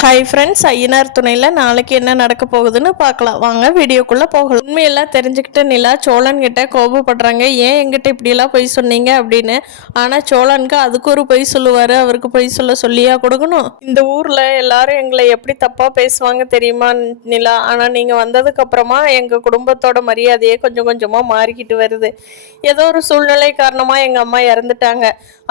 Hi friends, Ayyanar துணையில் நாளைக்கு என்ன நடக்க போகுதுன்னு பார்க்கலாம். வாங்க வீடியோக்குள்ளே போகலாம். உண்மையெல்லாம் தெரிஞ்சுக்கிட்டு நிலா சோழன் கிட்ட கோபப்படுறாங்க. ஏன் எங்கிட்ட இப்படியெல்லாம் பொய் சொன்னீங்க அப்படின்னு. ஆனால் சோழனுக்கு அதுக்கு ஒரு பொய் சொல்லுவார். அவருக்கு பொய் சொல்லியா கொடுக்கணும். இந்த ஊரில் எல்லாரும் எங்களை எப்படி தப்பாக பேசுவாங்க தெரியுமா நிலா. ஆனால் நீங்கள் வந்ததுக்கப்புறமா எங்கள் குடும்பத்தோட மரியாதையே கொஞ்சம் கொஞ்சமாக மாறிக்கிட்டு வருது. ஏதோ ஒரு சூழ்நிலை காரணமாக எங்கள் அம்மா இறந்துட்டாங்க.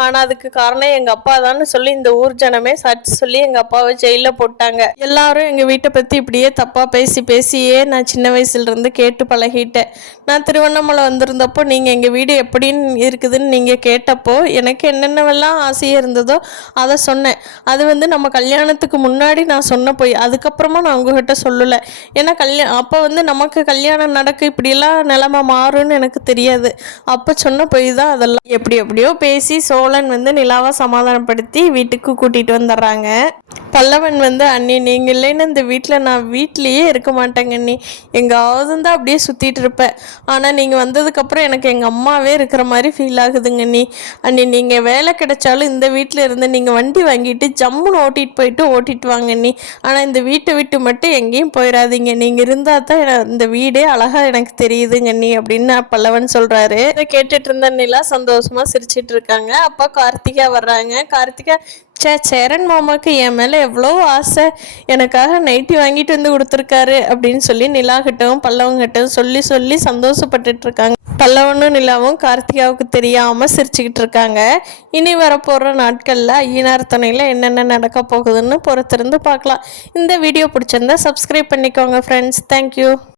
ஆனால் அதுக்கு காரணம் எங்கள் அப்பா தான் சொல்லி இந்த ஊர் ஜனமே சாட்சி சொல்லி எங்கள் அப்பாவை ஜெயிலில் போட்டாங்க. எல்லாரும் எங்கள் வீட்டை பற்றி இப்படியே தப்பாக பேசியே நான் சின்ன வயசுலேருந்து கேட்டு பழகிட்டேன். நான் திருவண்ணாமலை வந்திருந்தப்போ நீங்கள் எங்கள் வீடு எப்படின்னு இருக்குதுன்னு நீங்கள் கேட்டப்போ எனக்கு என்னென்னவெல்லாம் ஆசையாக இருந்ததோ அதை சொன்னேன். அது நம்ம கல்யாணத்துக்கு முன்னாடி நான் சொன்ன போய் அதுக்கப்புறமா நான் உங்ககிட்ட சொல்லலை. ஏன்னா அப்போ நமக்கு கல்யாணம் நடக்க இப்படியெல்லாம் நிலைமை மாறும்னு எனக்கு தெரியாது. அப்போ சொன்ன போய் தான் அதெல்லாம். எப்படியோ பேசி சோழன் நிலாவை சமாதானப்படுத்தி வீட்டுக்கு கூட்டிகிட்டு வந்துடுறாங்க. பல்லவன் அண்ணி நீங்கள் இல்லைன்னு இந்த வீட்டில் நான் வீட்லேயே இருக்க மாட்டேங்க அண்ணி, எங்காவது தான் அப்படியே சுற்றிட்டு இருப்பேன். ஆனால் நீங்கள் வந்ததுக்கப்புறம் எனக்கு எங்கள் அம்மாவே இருக்கிற மாதிரி ஃபீல் ஆகுதுங்க அண்ணி. அண்ணி நீங்கள் வேலை கிடைச்சாலும் இந்த வீட்டில் இருந்து நீங்கள் வண்டி வாங்கிட்டு ஜம்முன்னு ஓட்டிட்டு வாங்க அண்ணி. ஆனால் இந்த வீட்டை விட்டு மட்டும் எங்கேயும் போயிடாதீங்க. நீங்கள் இருந்தால் தான் இந்த வீடே அழகாக எனக்கு தெரியுதுங்க அண்ணி அப்படின்னு பல்லவன் சொல்கிறாரு. இதை கேட்டுட்டு இருந்த நிலா சந்தோஷமாக சிரிச்சிட்டு இருக்காங்க. அப்போ கார்த்திகா வர்றாங்க. கார்த்திகா, சேரன் மாமாவுக்கு என் மேலே எவ்வளோ ஆசை, எனக்காக நைட்டி வாங்கிட்டு கொடுத்துருக்காரு அப்படின்னு சொல்லி நிலாகிட்டவும் பல்லவங்கிட்டவும் சொல்லி சந்தோஷப்பட்டுட்டு இருக்காங்க. பல்லவனும் நிலாவும் கார்த்திகாவுக்கு தெரியாமல் சிரிச்சுக்கிட்டு இருக்காங்க. இனி வரப்போகிற நாட்களில் ஐயனார் துணையில் என்னென்ன நடக்க போகுதுன்னு பொறுத்திருந்து பார்க்கலாம். இந்த வீடியோ பிடிச்சிருந்தா சப்ஸ்கிரைப் பண்ணிக்கோங்க ஃப்ரெண்ட்ஸ். தேங்க்யூ.